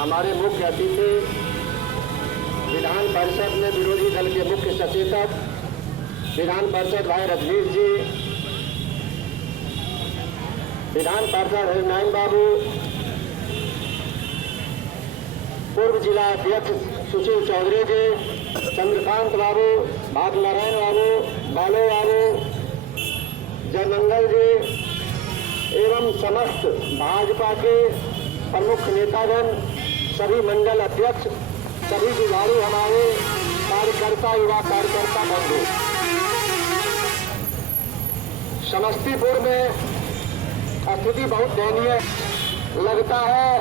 हमारे मुख्य अतिथि विधान परिषद में विरोधी दल के मुख्य सचेतक विधान परिषद भाई रजनीश जी, विधान पार्षद हरिनारायण बाबू, पूर्व जिला अध्यक्ष सुशील चौधरी जी, चंद्रकांत बाबू, भागनारायण बाबू, बालो बाबू, जयमंगल जी एवं समस्त भाजपा के प्रमुख नेतागण, सभी मंडल अध्यक्ष, सभी जुझारू हमारे कार्यकर्ता, युवा कार्यकर्ता बंधु, समस्तीपुर में स्थिति बहुत दयनीय लगता है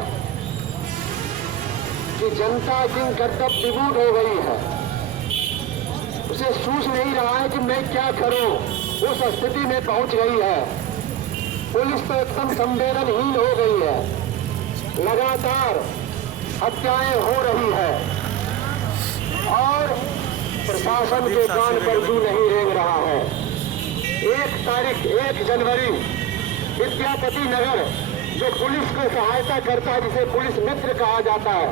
कि जनता की कर्तव्य विमूढ़ हो गई है। उसे सूझ नहीं रहा है कि मैं क्या करूं, उस स्थिति में पहुंच गई है। पुलिस तो एकदम संवेदनहीन हो गई है, लगातार हत्याएं हो रही है और प्रशासन के कान पर भी नहीं रेंग रहा है। 1 जनवरी विद्यापति नगर जो पुलिस को सहायता करता है, जिसे पुलिस मित्र कहा जाता है,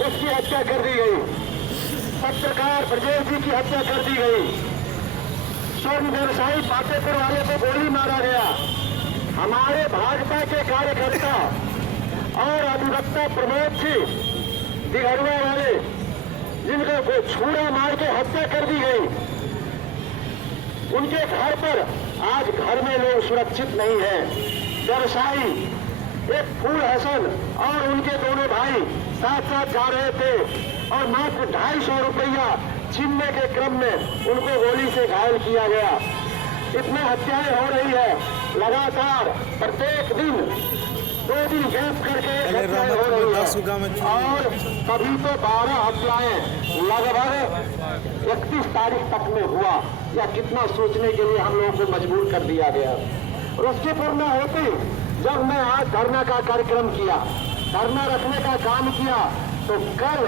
उसकी हत्या कर दी गई। पत्रकार ब्रजेश जी की हत्या कर दी गई। स्वर्ण व्यवसायी पातेपुर वाले को गोली मारा गया। हमारे भाजपा के कार्यकर्ता और अधिवक्ता प्रमोद जी दिघरुआ वाले, जिनको छुरा मार के हत्या कर दी गई, उनके घर पर आज घर में लोग सुरक्षित नहीं है। व्यवसायी एक फूल हसन और उनके दोनों भाई साथ साथ जा रहे थे और मात्र 250 रुपया छीनने के क्रम में उनको गोली से घायल किया गया। इतनी हत्याएं हो रही है लगातार, प्रत्येक दिन 2 दिन गैप करके हत्याएं हो रही है और कभी तो 12 हत्याएं लगभग 31 तारीख तक में हुआ। या कितना सोचने के लिए हम लोगों को मजबूर कर दिया गया। और उसके पूर्ण होती जब मैं आज धरना का कार्यक्रम किया, धरना रखने का काम किया, तो कल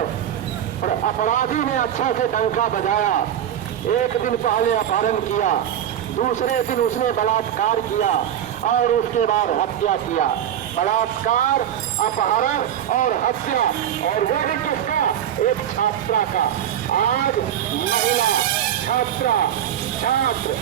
अपराधी ने अच्छा से डंका बजाया। एक दिन पहले अपहरण किया, दूसरे दिन उसने बलात्कार किया और उसके बाद हत्या किया। बलात्कार, अपहरण और हत्या, और वो भी किसका? एक छात्रा का। आज महिला, छात्रा, छात्र,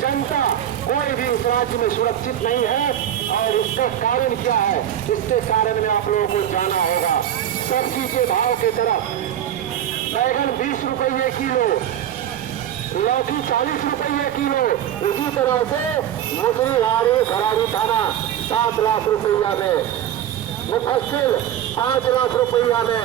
जनता कोई भी इस राज्य में सुरक्षित नहीं है। और इसका कारण क्या है? इसके कारण में आप लोगों को जाना होगा। सब्जी के भाव की तरफ बैगन 20 रुपये किलो, लौकी 40 रुपये किलो, उसी तरह से मुसरीहारी घरारी थाना 7 लाख रुपया में, मुफस्सिल 5 लाख रुपया में,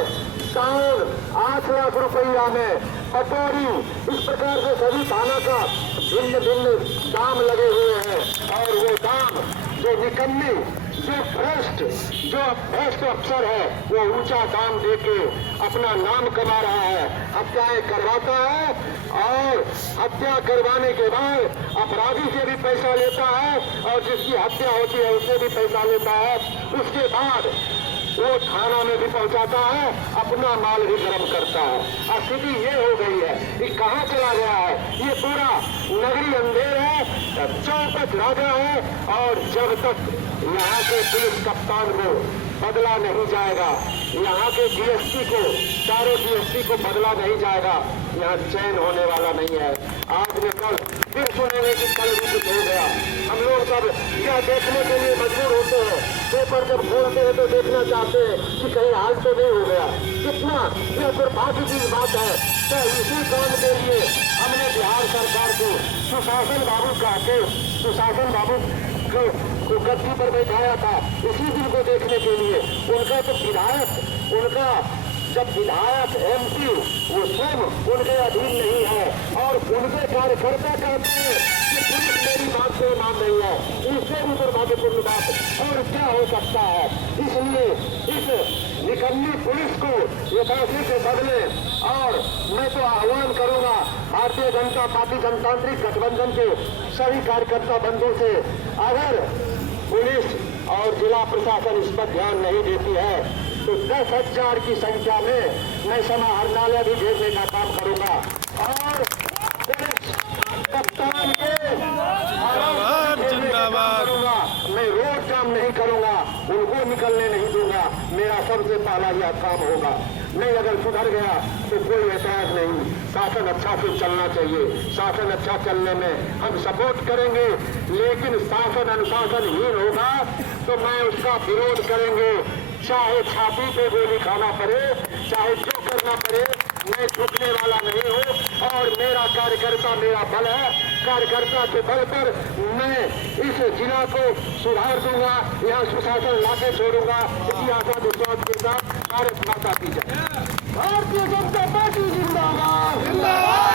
टाउन 8 लाख रुपया में, पटोरी, इस प्रकार से सभी थाना का भिन्न भिन्न दाम लगे हुए हैं। और वो दाम जो निकम्मी, जो भ्रष्ट अफसर है, वो ऊंचा दाम देके अपना नाम कमा रहा है, हत्याएं करवाता है और हत्या करवाने के बाद अपराधी से भी पैसा लेता है और जिसकी हत्या होती है उससे भी पैसा लेता है। उसके बाद वो थाना में भी पहुंचाता है, अपना माल भी गर्म करता है। स्थिति ये हो गई है कि कहाँ चला गया है ये पूरा नगरी अंधेर है, चौपट राजा है। और जब तक यहाँ के पुलिस कप्तान को बदला नहीं जाएगा, यहाँ के डीएसपी को, चारों डीएसपी को बदला नहीं जाएगा, यहाँ चैन होने वाला नहीं है। आज में कल फिर सुनेंगे कि कल भी कुछ हो गया। हम लोग सब यह देखने के लिए मजबूर होते हैं, पेपर जब खोलते हैं तो देखना चाहते हैं कि कहीं हाल तो नहीं हो गया। कितना यह दुर्भाग्य की बात है। तो इसी काम के लिए हमने बिहार सरकार को सुशासन बाबू कहते, सुशासन बाबू को गद्दी पर बैठाया था इसी दिन को देखने के लिए। उनका तो विधायक, उनका जब विधायक एमपी वो स्वयं उनके अधीन नहीं है और उनके कार्यकर्ता कहते हैं कि पुलिस मेरी बात को मान रही है। इससे भी दुर्भाग्यपूर्ण बात और क्या हो सकता है। इसलिए इस निकम्मी पुलिस को ये फांसी से बदले। और मैं तो आह्वान करूंगा भारतीय जनता पार्टी जनतांत्रिक गठबंधन के सभी कार्यकर्ता बंधुओं से, अगर पुलिस और जिला प्रशासन इस पर ध्यान नहीं देती है तो 10,000 की संख्या में मैं समाहरणालय भी भेजने का काम करूंगा और पुलिस कप्तान के जिंदाबाद मैं रोड जाम नहीं करूंगा। उनको को निकलने नहीं दूंगा। मेरा सबसे पहला यह काम होगा। नहीं अगर सुधर गया तो कोई ऐतराज नहीं। शासन अच्छा से चलना चाहिए, शासन अच्छा चलने में हम सपोर्ट करेंगे, लेकिन शासन अनुशासनहीन होगा तो मैं उसका विरोध करेंगे। चाहे छाती पे गोली खाना पड़े, चाहे जो करना पड़े, मैं झुकने वाला नहीं हूँ। और मेरा कार्यकर्ता मेरा बल है, कार्यकर्ता के बल पर मैं इस जिला को सुधार दूंगा, यहाँ सुशासन लाके छोड़ूंगा। इसी आशा विश्वास के साथ भारत माता की जय। भारतीय जनता पार्टी जिंदाबाद।